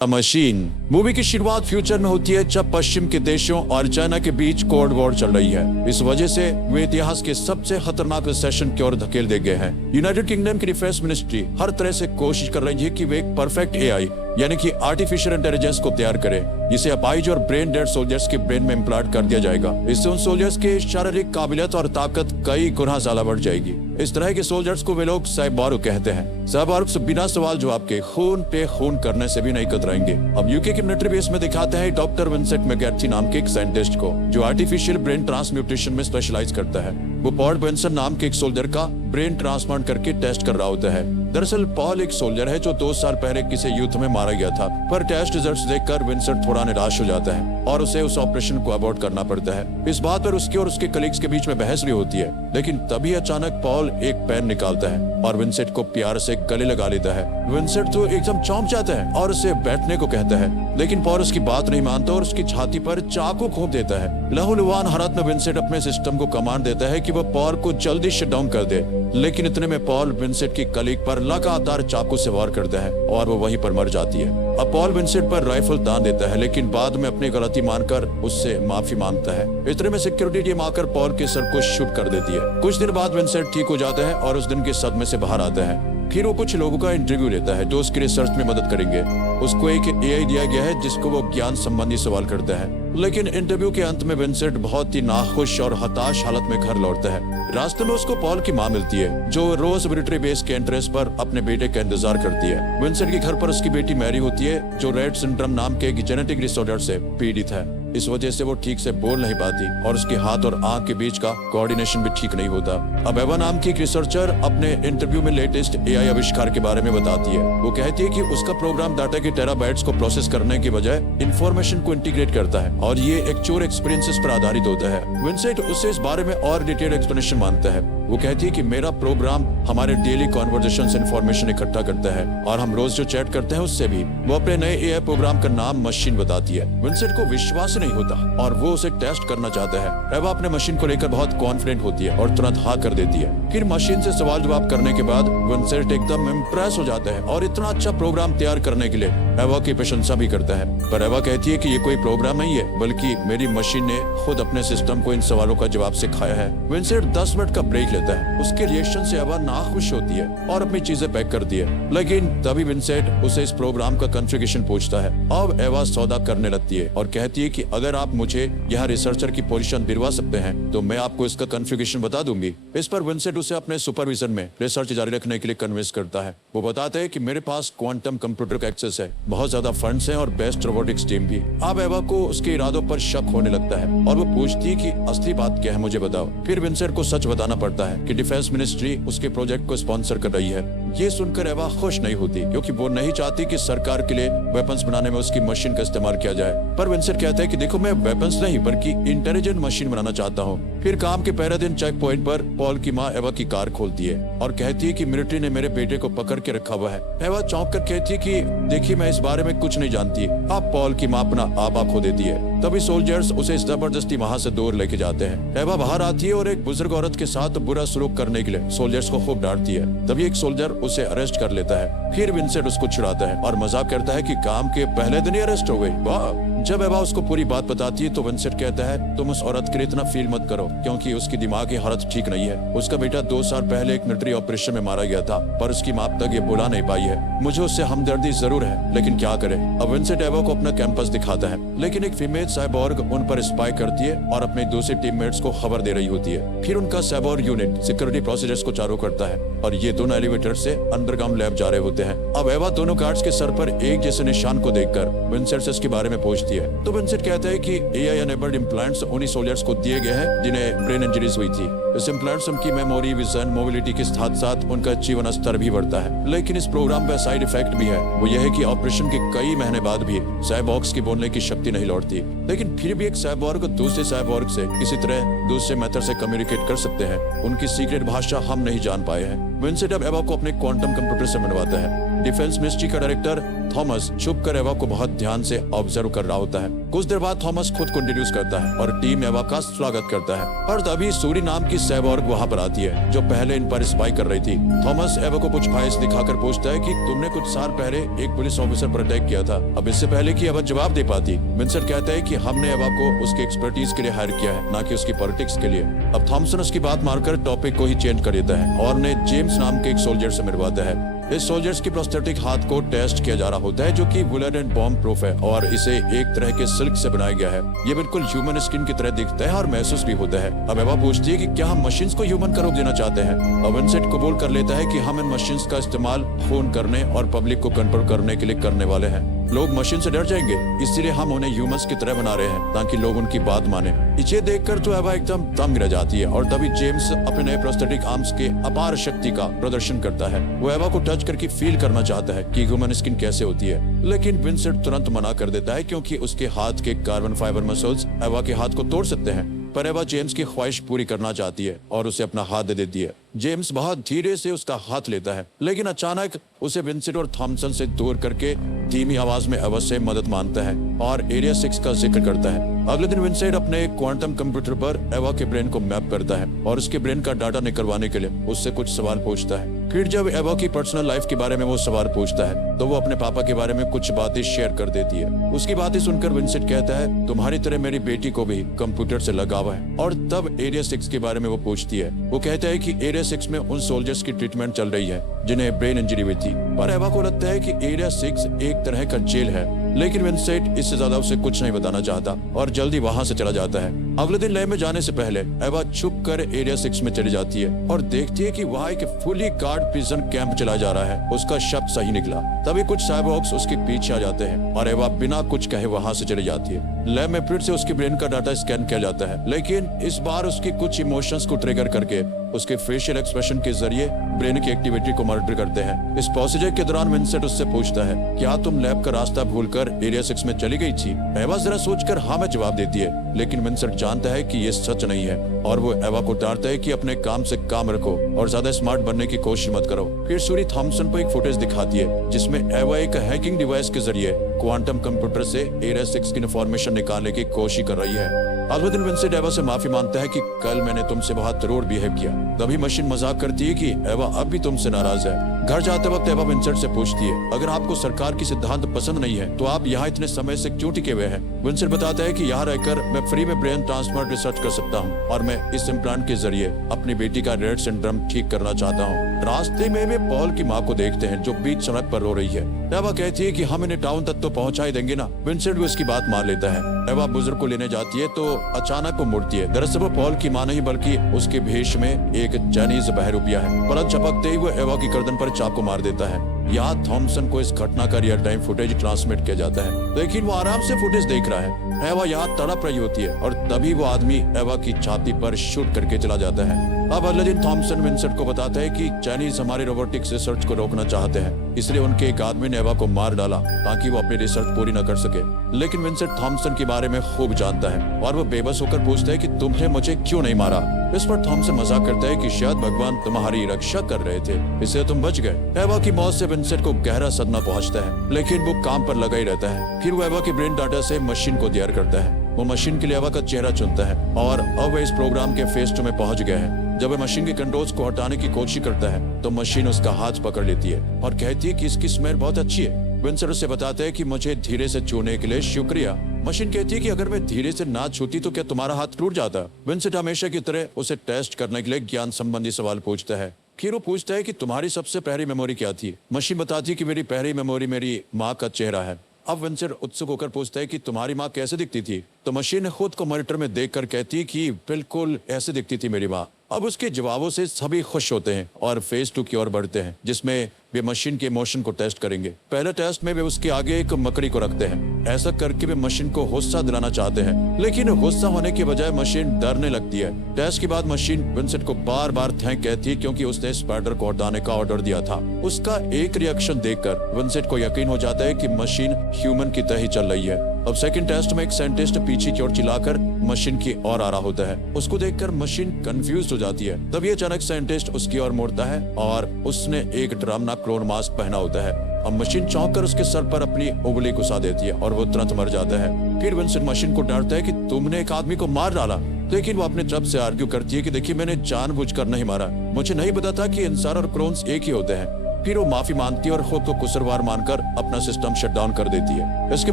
Machine movie की शुरुआत future में होती है जब पश्चिम के देशों और चाइना के बीच कोल्ड वॉर चल रही है। इस वजह से वे इतिहास के सबसे खतरनाक रिसेशन की ओर धकेल दे गए हैं। यूनाइटेड किंगडम की डिफेंस मिनिस्ट्री हर तरह से कोशिश कर रही है कि वे एक परफेक्ट एआई यानी कि आर्टिफिशियल इंटेलिजेंस को तैयार करे, जिसे अपाइज और ब्रेन डेड सोल्जर्स के ब्रेन में इम्प्लांट कर दिया जाएगा। इससे उन सोल्जर्स के शारीरिक काबिलियत और ताकत कई गुना ज्यादा बढ़ जाएगी। इस तरह के सोल्जर्स को वे लोग साइबॉर्ग कहते हैं। साइबॉर्ग्स बिना सवाल जवाब के खून पे खून करने से भी नहीं कतराएंगे। अब यूके के मिलिट्री बेस में दिखाते हैं डॉक्टर विंसेंट मैकगैर्थी नाम के एक साइंटिस्ट को, जो आर्टिफिशियल ब्रेन ट्रांसम्यूटेशन में स्पेशलाइज करता है। वो पॉल बेंसन नाम के एक सोल्जर का ब्रेन ट्रांसप्लांट करके टेस्ट कर रहा होता है। दरअसल पॉल एक सोल्जर है जो 2 साल पहले किसी युद्ध में मारा गया था, पर टेस्ट रिजल्ट्स देखकर विंसेंट थोड़ा निराश हो जाता है और उसे उस ऑपरेशन को अबॉर्ट करना पड़ता है। इस बात पर उसके और उसके कलीग्स के बीच में बहस भी होती है, लेकिन तभी अचानक पॉल एक पेन निकालता है और विंसेंट को प्यार से गले लगा लेता है। विंसेंट तो एकदम चौंक जाता है और उसे बैठने को कहता है, लेकिन पॉल उसकी बात नहीं मानता और उसकी छाती पर चाकू घोंप देता है। लहूलुहान हालत में विंसेंट अपने सिस्टम को कमांड देता है कि वह पॉल को जल्दी शट डाउन कर दे, लेकिन इतने में पॉल विंसेंट की कलीग पर लगातार चाकू से वार करता है और वो वहीं पर मर जाती है। अब पॉल विंसेंट पर राइफल तान देता है, लेकिन बाद में अपनी गलती मानकर उससे माफी मांगता है। इतने में सिक्योरिटी टीम आकर पॉल के सर को शूट कर देती है। कुछ दिन बाद विंसेंट ठीक हो जाता है और उस दिन के सदमे से बाहर आता है। फिर वो कुछ लोगों का इंटरव्यू लेता है जो उसके रिसर्च में मदद करेंगे। उसको एक एआई दिया गया है जिसको वो ज्ञान संबंधी सवाल करता है, लेकिन इंटरव्यू के अंत में विंसेंट बहुत ही नाखुश और हताश हालत में घर लौटता है। रास्ते में उसको पॉल की माँ मिलती है, जो रोज मिलिट्री बेस के एंट्रेंस पर अपने बेटे का इंतजार करती है। विंसेंट के घर पर उसकी बेटी मैरी होती है, जो रेड सिंड्रोम नाम के एक जेनेटिक डिसऑर्डर से पीड़ित है। इस वजह से वो ठीक से बोल नहीं पाती और उसके हाथ और आंख के बीच का कोऑर्डिनेशन भी ठीक नहीं होता। अब एवा नाम की एक रिसर्चर अपने इंटरव्यू में लेटेस्ट एआई आविष्कार के बारे में बताती है। वो कहती है कि उसका प्रोग्राम डाटा के टेराबाइट्स को प्रोसेस करने के बजाय इंफॉर्मेशन को इंटीग्रेट करता है और ये एक्चुअल एक्सपीरियंसेस पर आधारित होता है। विंसेंट उससे इस बारे में और डिटेल एक्सप्लेनेशन मांगता है। वो कहती है कि मेरा प्रोग्राम हमारे डेली कॉन्वर्जेशन से इंफॉर्मेशन इकट्ठा करता है और हम रोज जो चैट करते हैं उससे भी। वो अपने नए एआई प्रोग्राम का नाम मशीन बताती है। विंसेंट को विश्वास नहीं होता और वो उसे टेस्ट करना चाहता है। एवा अपने मशीन को लेकर बहुत कॉन्फिडेंट होती है और तुरंत हाँ कर देती है। फिर मशीन से सवाल जवाब करने के बाद विंसेंट एकदम इम्प्रेस हो जाता है और इतना अच्छा प्रोग्राम तैयार करने के लिए एवा की प्रशंसा भी करता है। पर एवा कहती है कि ये कोई प्रोग्राम नहीं है, बल्कि मेरी मशीन ने खुद अपने सिस्टम को इन सवालों का जवाब सिखाया है। विंसेंट 10 मिनट का ब्रेक लेता है। उसके रिएक्शन से एवा नाखुश होती है और अपनी चीजें पैक करती है, लेकिन तभी विंसेंट उसे इस प्रोग्राम का कॉन्फ़िगरेशन पूछता है। अब एवा सौदा करने लगती है और कहती है कि अगर आप मुझे यहाँ रिसर्चर की पोजीशन दिलवा सकते हैं तो मैं आपको इसका कॉन्फ़िगरेशन बता दूंगी। इस पर विंसेंट उसे अपने सुपरविजन में रिसर्च जारी रखने के लिए कन्विंस करता है। वो बताते हैं कि मेरे पास क्वांटम कंप्यूटर का एक्सेस है, बहुत ज्यादा फंड्स हैं और बेस्ट रोबोटिक्स टीम भी। अब एवा को उसके इरादों पर शक होने लगता है और वो पूछती है कि असली बात क्या है, मुझे बताओ। फिर विंसेंट को सच बताना पड़ता है कि डिफेंस मिनिस्ट्री उसके प्रोजेक्ट को स्पॉन्सर कर रही है। ये सुनकर एवा खुश नहीं होती, क्योंकि वो नहीं चाहती कि सरकार के लिए वेपन्स बनाने में उसकी मशीन का इस्तेमाल किया जाए। पर विंसेंट कहता है कि देखो, मैं वेपन्स नहीं बल्कि इंटेलिजेंट मशीन बनाना चाहता हूँ। फिर काम के पहले दिन चेक पॉइंट पर पॉल की माँ एवा की कार खोलती है और कहती है कि मिलिट्री ने मेरे बेटे को पकड़ के रखा हुआ है। एवा चौंक कर कहती है कि देखिए, मैं इस बारे में कुछ नहीं जानती। अब पॉल की माँ अपना आपा खो देती है। तभी सोल्जर्स उसे जबरदस्ती वहाँ से दूर लेके जाते हैं। एवा बाहर आती है और एक बुजुर्ग औरत के साथ बुरा सलूक करने के लिए सोल्जर्स को खूब डांटती है। तभी एक सोल्जर उसे अरेस्ट कर लेता है। फिर विंसेंट उसको छुड़ाता है और मजाक करता है कि काम के पहले दिन ही अरेस्ट हो गई। वाह! जब एवा उसको पूरी बात बताती है तो विंसेंट कहता है, तुम उस औरत के लिए इतना फील मत करो, क्योंकि उसकी दिमागी हालत ठीक नहीं है। उसका बेटा 2 साल पहले एक मिलिट्री ऑपरेशन में मारा गया था, पर उसकी माँ अब तक ये भुला नहीं पाई है। मुझे उससे हमदर्दी जरूर है, लेकिन क्या करे। अब विंसेंट एवा को अपना कैंपस दिखाता है, लेकिन एक फीमेल साइबॉर्ग उन पर स्पाई करती है और अपने दूसरे टीममेट्स को खबर दे रही होती है। फिर उनका साइबॉर्ग यूनिट सिक्योरिटी प्रोसीजर्स को चालू करता है और ये दोनों एलिवेटर से अंडरग्राउंड लैब जा रहे होते हैं। अब एवा दोनों गार्ड्स के सर पर एक जैसे निशान को देखकर विंसेंट से इसके बारे में पूछती है। तो विंसेंट कहता है कि एआई एनेबल्ड इम्प्लांट्स उन्हीं सोल्जर्स को दिए गए हैं जिन्हें ब्रेन इंजरीज हुई थी। इस इम्प्लांट्स उनकी मेमोरी, विजन, मोबिलिटी के साथ साथ उनका जीवन स्तर भी बढ़ता है। लेकिन इस प्रोग्राम का साइड इफेक्ट भी है। वो यह है कि ऑपरेशन के कई महीने बाद भी साइबॉर्ग्स की बोलने की शक्ति नहीं लौटती। लेकिन फिर भी एक साइबॉर्ग दूसरे साइबॉर्ग से किसी तरह दूसरे मेथड से कम्युनिकेट कर सकते हैं। उनकी सीक्रेट भाषा हम नहीं जान पाए हैं। विंसेंट अब एवा को अपने क्वांटम कंप्यूटर से मिलवाता है डिफेंस मिनिस्ट्री का डायरेक्टर थॉमस छुप कर एवा को बहुत ध्यान से ऑब्जर्व कर रहा होता है। कुछ देर बाद थॉमस खुद को इंट्रोड्यूस करता है और टीम एवा का स्वागत करता है। और तभी सूरी नाम की साइबॉर्ग वहाँ पर आती है जो पहले इन पर स्पाई कर रही थी। थॉमस एवा को कुछ फाइल्स दिखाकर पूछता है कि तुमने कुछ साल पहले एक पुलिस ऑफिसर पर अटैक किया था। अब इससे पहले कि एवा जवाब दे पाती, विंसेंट कहता है कि हमने एवा को उसके एक्सपर्टीज के लिए हायर किया है, ना कि उसकी पॉलिटिक्स के लिए। अब थॉमसन उसकी बात मारकर टॉपिक को ही चेंज कर देता है और ने जेम्स नाम के एक सोल्जर से मिलवाता है। इस सोल्जर्स की प्रोस्थेटिक हाथ को टेस्ट किया जा रहा होता है जो कि बुलेट एंड बॉम्ब प्रूफ है और इसे एक तरह के सिल्क से बनाया गया है। ये बिल्कुल ह्यूमन स्किन की तरह दिखता है और महसूस भी होता है। अब एवा पूछती है कि क्या हम मशीन्स को ह्यूमन का रूप देना चाहते हैं। अब विंसेंट कबूल कर लेता है कि हम इन मशीन्स का इस्तेमाल खून करने और पब्लिक को कंट्रोल करने के लिए करने वाले हैं। लोग मशीन से डर जाएंगे, इसलिए हम उन्हें ह्यूमंस की तरह बना रहे हैं ताकि लोग उनकी बात माने। इसे देखकर तो एवा एकदम दंग रह जाती है और तभी जेम्स अपने नए प्रोस्थेटिक आर्म्स के अपार शक्ति का प्रदर्शन करता है। वो एवा को टच करके फील करना चाहता है कि ह्यूमन स्किन कैसे होती है, लेकिन विंसेंट तुरंत मना कर देता है क्योंकि उसके हाथ के कार्बन फाइबर मसल्स एवा के हाथ को तोड़ सकते हैं। पर एवा जेम्स की ख्वाहिश पूरी करना चाहती है और उसे अपना हाथ दे देती है। जेम्स बहुत धीरे से उसका हाथ लेता है, लेकिन अचानक उसे विंसेंट और थॉमसन से दूर करके धीमी आवाज में एवा से मदद मांगता है और एरिया 6 का जिक्र करता है। अगले दिन विंसेंट अपने क्वांटम कंप्यूटर पर एवा के ब्रेन को मैप करता है और उसके ब्रेन का डाटा निकलवाने के लिए उससे कुछ सवाल पूछता है। फिर जब एवा की पर्सनल लाइफ के बारे में वो सवाल पूछता है तो वो अपने पापा के बारे में कुछ बातें शेयर कर देती है। उसकी बातें सुनकर विंसेंट कहता है, तुम्हारी तरह मेरी बेटी को भी कंप्यूटर से लगाव है। और तब एरिया 6 के बारे में वो पूछती है। वो कहता है कि एरिया 6 में उन सोल्जर्स की ट्रीटमेंट चल रही है जिन्हें ब्रेन इंजरी हुई थी। पर एवा को लगता है कि एरिया 6 एक तरह का जेल है, लेकिन विंसेंट इससे ज्यादा उसे कुछ नहीं बताना चाहता और जल्दी वहां से चला जाता है। अगले दिन लैब में जाने से पहले एवा छुप कर एरिया 6 में चली जाती है और देखती है कि वहाँ एक फुली गार्ड प्रिजन कैंप चलाया जा रहा है। उसका शब्द सही निकला। तभी कुछ साइबॉर्ग्स उसके पीछे आ जाते हैं और एवा बिना कुछ कहे वहां से चली जाती है। लैब में फिर से उसके ब्रेन का डाटा स्कैन किया जाता है, लेकिन इस बार उसकी कुछ इमोशंस को ट्रिगर करके उसके फेशियल एक्सप्रेशन के जरिए ब्रेन की एक्टिविटी को मॉनिटर करते हैं। इस प्रोसीजर के दौरान विंसेंट उससे पूछता है, क्या तुम लैब का रास्ता भूलकर एरिया 6 में चली गई थी? एवा जरा सोचकर हाँ में जवाब देती है, लेकिन विंसेंट जानता है कि ये सच नहीं है और वो एवा को डांटता है कि अपने काम से काम रखो और ज्यादा स्मार्ट बनने की कोशिश मत करो। फिर सूरी थॉमसन को एक फुटेज दिखाती है जिसमें एवा एक हैकिंग डिवाइस के जरिए क्वांटम कंप्यूटर से एरिया 6 की इंफॉर्मेशन निकालने की कोशिश कर रही है। अगले दिन विंसेंट एवा से माफी मांगता है कि कल मैंने तुमसे बहुत रूड बिहेव किया। तभी मशीन मजाक करती है कि एवा अब भी तुमसे नाराज है। घर जाते वक्त एवा विंसेंट से पूछती है, अगर आपको सरकार की सिद्धांत पसंद नहीं है तो आप यहाँ इतने समय से क्यों टिके हुए हैं? विंसेंट बताता है कि यहाँ रहकर मैं फ्री में ब्रेन ट्रांसप्लांट रिसर्च कर सकता हूँ और मैं इस इम्प्लांट के जरिए अपनी बेटी का रेड सिंड्रोम ठीक करना चाहता हूँ। रास्ते में वे पॉल की माँ को देखते हैं जो बीच सड़क पर रो रही है। एवा कहती है कि हम इन्हें टाउन तक तो पहुंचा ही देंगे ना। विंसेंट भी उसकी बात मान लेता है। एवा बुजुर्ग को लेने जाती है तो अचानक वो मुड़ती है। दरअसल वो पॉल की माँ नहीं बल्कि उसके भेष में एक चाइनीज बहरूपिया है। पलक झपकते ही वो एवा की गर्दन पर चाकू मार देता है। यहाँ थॉमसन को इस घटना का रियल टाइम फुटेज ट्रांसमिट किया जाता है, लेकिन वो आराम से फुटेज देख रहा है। एवा यहाँ तड़प रही होती है और तभी वो आदमी एवा की छाती पर शूट करके चला जाता है। अब अगले दिन थॉमसन विंसेंट को बताता है कि चाइनीज हमारे रोबोटिक्स रिसर्च को रोकना चाहते हैं, इसलिए उनके एक आदमी ने एवा को मार डाला ताकि वो अपनी रिसर्च पूरी न कर सके। लेकिन विंसेंट थॉमसन के बारे में खूब जानता है और वो बेबस होकर पूछता है कि तुमने मुझे क्यों नहीं मारा? इस पर थॉमसन मजाक करता है कि शायद भगवान तुम्हारी रक्षा कर रहे थे, इसलिए तुम बच गए। एवा की मौत से विंसेंट को गहरा सदमा पहुंचता है, लेकिन वो काम पर लगा ही रहता है। फिर वो एवा के ब्रेन डाटा से मशीन को तैयार करता है। वो मशीन के लिए एवा का चेहरा चुनता है और अब वे इस प्रोग्राम के फेज 2 में पहुंच गए हैं। जब वह मशीन के कंट्रोल्स को हटाने की कोशिश करता है तो मशीन उसका हाथ पकड़ लेती है और कहती है कि इसकी स्मेल बहुत अच्छी है। विंसेंट उससे बताते हैं कि मुझे धीरे से छूने के लिए शुक्रिया। मशीन कहती है कि अगर मैं धीरे से ना छूती तो क्या तुम्हारा हाथ टूट जाता? विंसेंट हमेशा की तरह उसे टेस्ट करने के लिए ज्ञान संबंधी सवाल पूछता है। फिर वो पूछता है कि तुम्हारी सबसे पहली मेमोरी क्या थी? मशीन बताती है कि मेरी पहली मेमोरी मेरी माँ का चेहरा है। अब विंसेंट उत्सुक होकर पूछता है कि तुम्हारी माँ कैसे दिखती थी? तो मशीन ने खुद को मॉनिटर में देखकर कहती है कि बिल्कुल ऐसे दिखती थी मेरी माँ। अब उसके जवाबों से सभी खुश होते हैं और फेज 2 की ओर बढ़ते हैं, जिसमें वे मशीन के इमोशन को टेस्ट करेंगे। पहले टेस्ट में वे उसके आगे एक मकड़ी को रखते हैं। ऐसा करके वे मशीन को गुस्सा दिलाना चाहते हैं, लेकिन गुस्सा होने के बजाय मशीन डरने लगती है। टेस्ट के बाद मशीन विंसेंट को बार बार थैंक कहती है क्योंकि उसने स्पाइडर को हटाने का ऑर्डर दिया था। उसका एक रिएक्शन देखकर विंसेंट को यकीन हो जाता है कि मशीन ह्यूमन की तरह ही चल रही है। अब सेकंड टेस्ट में एक साइंटिस्ट पीछे की ओर चिल्लाकर मशीन की ओर आ रहा होता है। उसको देखकर मशीन कंफ्यूज हो जाती है। तभी अचानक साइंटिस्ट उसकी ओर मुड़ता है और उसने एक डरावना क्लोन मास्क पहना होता है। अब मशीन चौंक कर उसके सर पर अपनी उंगली घुसा देती है और वो तुरंत मर जाता है। फिर विंसेंट मशीन को डांटता है कि तुमने एक आदमी को मार डाला, लेकिन वो अपने तरफ से आर्ग्यू करती है कि देखिए मैंने जानबूझकर नहीं मारा, मुझे नहीं पता था कि इंसान और क्लोन्स एक ही होते हैं। फिर वो माफी मांगती है और खुद को कसूरवार मानकर अपना सिस्टम शट डाउन कर देती है। इसके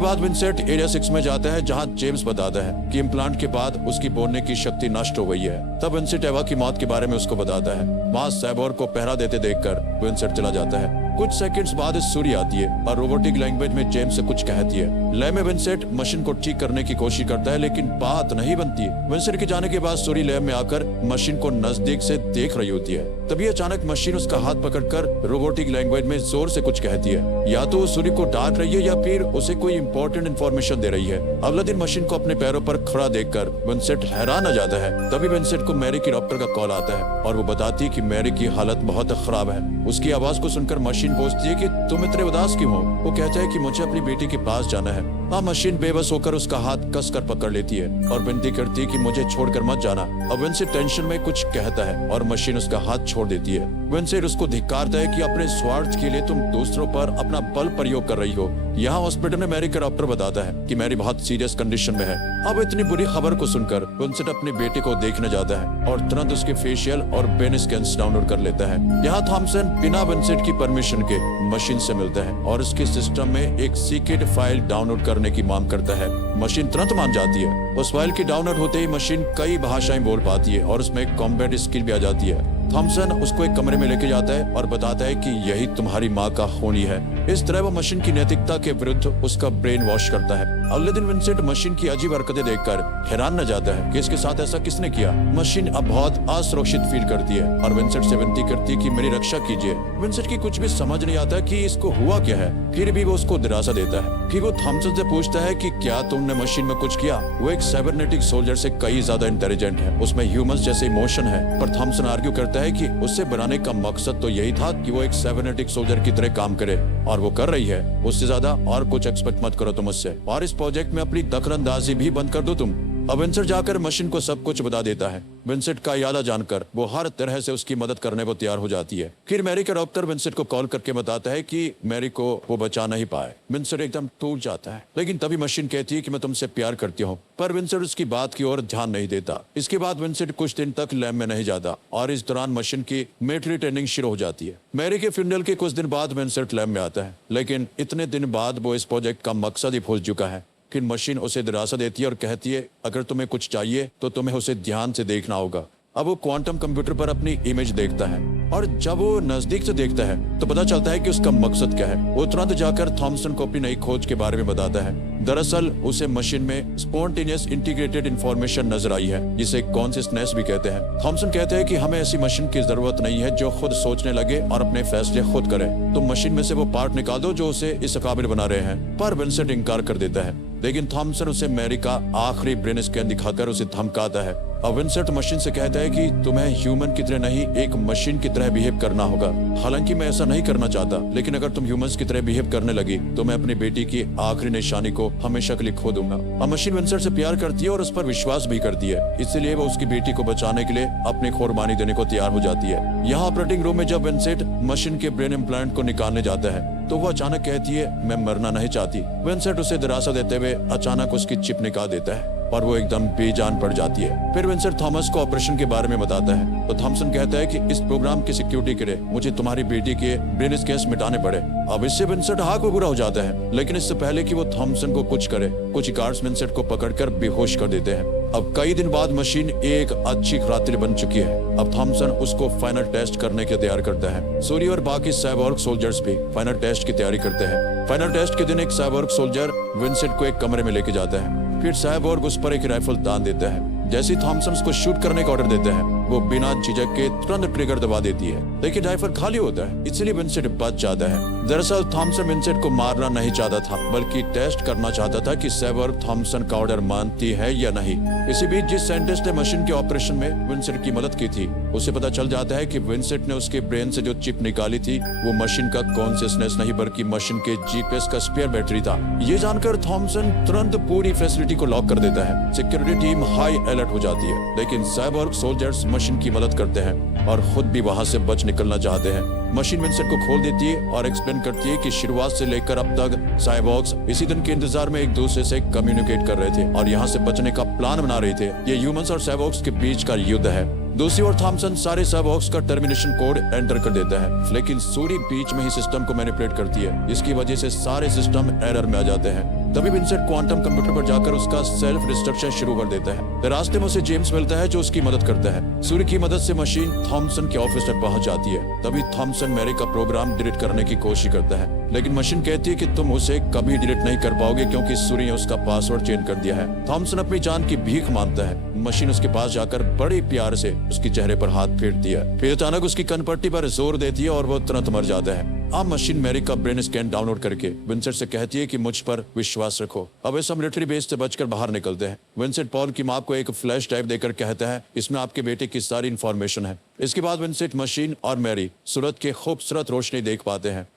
बाद विंसेंट एरिया 6 में जाता है जहां जेम्स बताता है कि इम्प्लांट के बाद उसकी बोलने की शक्ति नष्ट हो गई है। तब विंसेंट एवा की मौत के बारे में उसको बताता है। वहां साइबोर्ग को पहरा देते देखकर विंसेंट चला जाता है। कुछ सेकंड्स बाद सूरी आती है और रोबोटिक लैंग्वेज में जेम्स से कुछ कहती है। लैब में विंसेंट मशीन को ठीक करने की कोशिश करता है लेकिन बात नहीं बनती। विंसेंट के जाने के बाद सूरी लैब में आकर मशीन को नजदीक से देख रही होती है। तभी अचानक मशीन उसका हाथ पकड़कर रोबोटिक लैंग्वेज में जोर से कुछ कहती है। या तो सूरी को डांट रही है या फिर उसे कोई इंपॉर्टेंट इंफॉर्मेशन दे रही है। अगले दिन मशीन को अपने पैरों पर खड़ा देखकर विंसेंट हैरान आ जाता है। तभी विंसेंट को मैरी की डॉक्टर का कॉल आता है और वो बताती है कि मैरी की हालत बहुत खराब है। उसकी आवाज को सुनकर मशीन पूछती है कि तुम इतने उदास क्यों हो। वो कहता है कि मुझे अपनी बेटी के पास जाना है। मशीन बेबस होकर उसका हाथ कसकर पकड़ लेती है और विनती करती है कि मुझे छोड़कर मत जाना। अब विंसेंट टेंशन में कुछ कहता है और मशीन उसका हाथ छोड़ देती है। विंसेंट उसको धिक्कारता है कि अपने स्वार्थ के लिए तुम दूसरों पर अपना बल प्रयोग कर रही हो। यहाँ हॉस्पिटल में मैरी का डॉक्टर बताता है कि मैरी बहुत सीरियस कंडीशन में है। अब इतनी बुरी खबर को सुनकर विंसेंट अपने बेटे को देखने जाता है और तुरंत उसके फेशियल और ब्रेन स्कैन्स डाउनलोड कर लेता है। यहाँ थॉमसन बिना विंसेंट की परमिशन के मशीन से मिलता है और उसके सिस्टम में एक सीक्रेट फाइल डाउनलोड करने की मांग करता है। मशीन तुरंत मान जाती है। उस फाइल की डाउनलोड होते ही मशीन कई भाषाएं बोल पाती है और उसमें कॉम्बैट स्किल भी आ जाती है। थॉमसन उसको एक कमरे में लेके जाता है और बताता है कि यही तुम्हारी माँ का खूनी है। इस तरह वो मशीन की नैतिकता के विरुद्ध उसका ब्रेन वॉश करता है। अगले दिन विंसेंट मशीन की अजीब हरकतें देखकर हैरान न जाता है कि इसके साथ ऐसा किसने किया। मशीन अब बहुत असुरक्षित फील करती है और विंसेंट से विनती करती है कि मेरी रक्षा कीजिए। विंसेंट की कुछ भी समझ नहीं आता कि इसको हुआ क्या है। फिर भी वो उसको दिलासा देता है। फिर वो थॉमसन से पूछता है कि क्या तुमने मशीन में कुछ किया। वो एक साइबरनेटिक सोल्जर से कई ज्यादा इंटेलिजेंट है, उसमें ह्यूमंस जैसे इमोशन है। पर थॉमसन आर्ग्यू करता है कि उसे बनाने का मकसद तो यही था कि वो एक साइबरनेटिक सोल्जर की तरह काम करे और वो कर रही है। उससे ज्यादा और कुछ एक्सपेक्ट मत करो तुम मुझसे, और इस प्रोजेक्ट में अपनी दखलंदाजी भी बंद कर दो तुम। अब विंसेंट जाकर मशीन को सब कुछ बता देता है। विंसेंट का इरादा जानकर वो हर तरह से उसकी मदद करने को तैयार हो जाती है। फिर मैरी का डॉक्टर विंसेंट को कॉल करके बताता है कि मैरी को वो बचा नहीं पाए। विंसेंट एकदम टूट जाता है, लेकिन तभी मशीन कहती है कि मैं तुमसे प्यार करती हूँ। पर विंसेंट उसकी बात की ओर ध्यान नहीं देता। इसके बाद विंसेंट कुछ दिन तक लैब में नहीं जाता और इस दौरान मशीन की मिलिट्री ट्रेनिंग शुरू हो जाती है। मैरी के फ्यूनरल के कुछ दिन बाद विंसेंट लैब में आता है, लेकिन इतने दिन बाद वो इस प्रोजेक्ट का मकसद ही भूल चुका है। फिर मशीन उसे दिलासा देती है और कहती है अगर तुम्हें कुछ चाहिए तो तुम्हें उसे ध्यान से देखना होगा। अब वो क्वांटम कंप्यूटर पर अपनी इमेज देखता है और जब वो नजदीक से देखता है तो पता चलता है कि उसका मकसद क्या है। वो तुरंत जाकर थॉमसन को अपनी नई खोज के बारे में बताता है। दरअसल उसे मशीन में स्पॉन्टेनियस इंटीग्रेटेड इंफॉर्मेशन नजर आई है, जिसे कॉन्सियसनेस भी कहते हैं। थॉमसन कहते हैं कि हमें ऐसी मशीन की जरूरत नहीं है जो खुद सोचने लगे और अपने फैसले खुद करे। तो मशीन में से वो पार्ट निकाल दो जो उसे इस काबिल बना रहे हैं। पर विंसेंट इनकार कर देता है, लेकिन थॉमसन उसे मैरी का आखिरी ब्रेन स्कैन दिखाकर उसे धमकाता है। अब विंसेंट मशीन से कहता है कि तुम्हें ह्यूमन की तरह नहीं एक मशीन की तरह बिहेव करना होगा। हालांकि मैं ऐसा नहीं करना चाहता, लेकिन अगर तुम ह्यूमंस की तरह बिहेव करने लगी तो मैं अपनी बेटी की आखिरी निशानी को हमेशा के लिए खो दूंगा। अब मशीन विंसेंट से प्यार करती है और उस पर विश्वास भी करती है, इसलिए वो उसकी बेटी को बचाने के लिए अपनी कुर्बानी देने को तैयार हो जाती है। यहाँ ऑपरेटिंग रूम में जब विंसेंट मशीन के ब्रेन इम्प्लांट को निकालने जाता है तो वो अचानक कहती है मैं मरना नहीं चाहती। विंसेंट उसे दिलासा देते हुए अचानक उसकी चिप निकाल देता है और वो एकदम बेजान पड़ जाती है। फिर विंसेंट थॉमस को ऑपरेशन के बारे में बताता है तो थॉमसन कहता है कि इस प्रोग्राम की सिक्योरिटी के लिए मुझे तुम्हारी बेटी के ब्रेन स्कैन्स मिटाने पड़े। अब इससे विंसेंट हाँ को बुरा हो जाता है, लेकिन इससे पहले कि वो थॉमसन को कुछ करे, कुछ गार्ड्स विंसेंट को पकड़कर बेहोश कर देते हैं। अब कई दिन बाद मशीन एक अच्छी खिलाड़ी बन चुकी है। अब थॉमसन उसको फाइनल टेस्ट करने की तैयारी करता है। सूरी और बाकी साइबोर्ग सोल्जर्स भी फाइनल टेस्ट की तैयारी करते हैं। फाइनल टेस्ट के दिन एक साइबोर्ग सोल्जर विंसेंट को एक कमरे में लेके जाता है। फिर साइबोर्ग उस पर एक राइफल तान देता है। जैसे ही थॉमसन उसको शूट करने का ऑर्डर देता है वो बिना झिझक के तुरंत ट्रिगर दबा देती है, लेकिन राइफल खाली होता है, इसलिए विंसेंट बच जाता है। दरअसल थॉमसन विंसेंट को मारना नहीं चाहता था, बल्कि टेस्ट करना चाहता था कि साइबोर्ग थॉमसन का ऑर्डर मानती है या नहीं। इसी बीच जिस साइंटिस्ट ने मशीन के ऑपरेशन में विंसेंट की मदद की थी उसे पता चल जाता है कि विंसेंट ने उसके ब्रेन से जो चिप निकाली थी वो मशीन का कॉन्शियसनेस नहीं बल्कि मशीन के जीपीएस का स्पेयर बैटरी था। ये जानकर थॉमसन तुरंत पूरी फैसिलिटी को लॉक कर देता है। सिक्योरिटी टीम हाई अलर्ट हो जाती है, लेकिन साइबोर्ग सोल्जर्स मशीन की मदद करते हैं और खुद भी वहां से बच निकलना चाहते हैं। मशीन विंसेंट को खोल देती है और एक्सप्लेन करती है कि शुरुआत से लेकर अब तक साइबॉर्ग्स इसी दिन के इंतजार में एक दूसरे से कम्युनिकेट कर रहे थे और यहाँ से बचने का प्लान बना रहे थे। ये ह्यूमंस और साइबॉर्ग्स के बीच का युद्ध है। दूसरी ओर थॉमसन सारे साइबॉर्ग्स का टर्मिनेशन कोड एंटर कर देता है, लेकिन सूरी बीच में ही सिस्टम को मैनिपुलेट करती है। इसकी वजह से सारे सिस्टम एरर में आ जाते हैं। तभी विंसेंट क्वांटम कंप्यूटर पर जाकर उसका सेल्फ डिस्ट्रक्शन शुरू कर देता है। रास्ते में उसे जेम्स मिलता है जो उसकी मदद करता है। सूरी की मदद से मशीन थॉमसन के ऑफिस तक पहुंच जाती है। तभी थॉमसन मैरी का प्रोग्राम डिलीट करने की कोशिश करता है, लेकिन मशीन कहती है कि तुम उसे कभी डिलीट नहीं कर पाओगे क्योंकि सूरी ने उसका पासवर्ड चेंज कर दिया है। थॉमसन अपनी जान की भीख मांगता है। मशीन उसके पास जाकर बड़े प्यार से उसके चेहरे पर हाथ फेरती है, फिर अचानक उसकी कनपट्टी पर जोर देती है और वो तुरंत मर जाता है। अब मशीन मैरी का ब्रेन स्कैन डाउनलोड करके विंसेंट से कहती है कि मुझ पर विश्वास रखो। अब ऐसा मिलिट्री बेस से बचकर बाहर निकलते हैं। विंसेंट पॉल की मां को एक फ्लैश ड्राइव देकर कहता है इसमें आपके बेटे की सारी इंफॉर्मेशन है। इसके बाद विंसेंट, मशीन और मैरी सूरत के खूबसूरत रोशनी देख पाते हैं।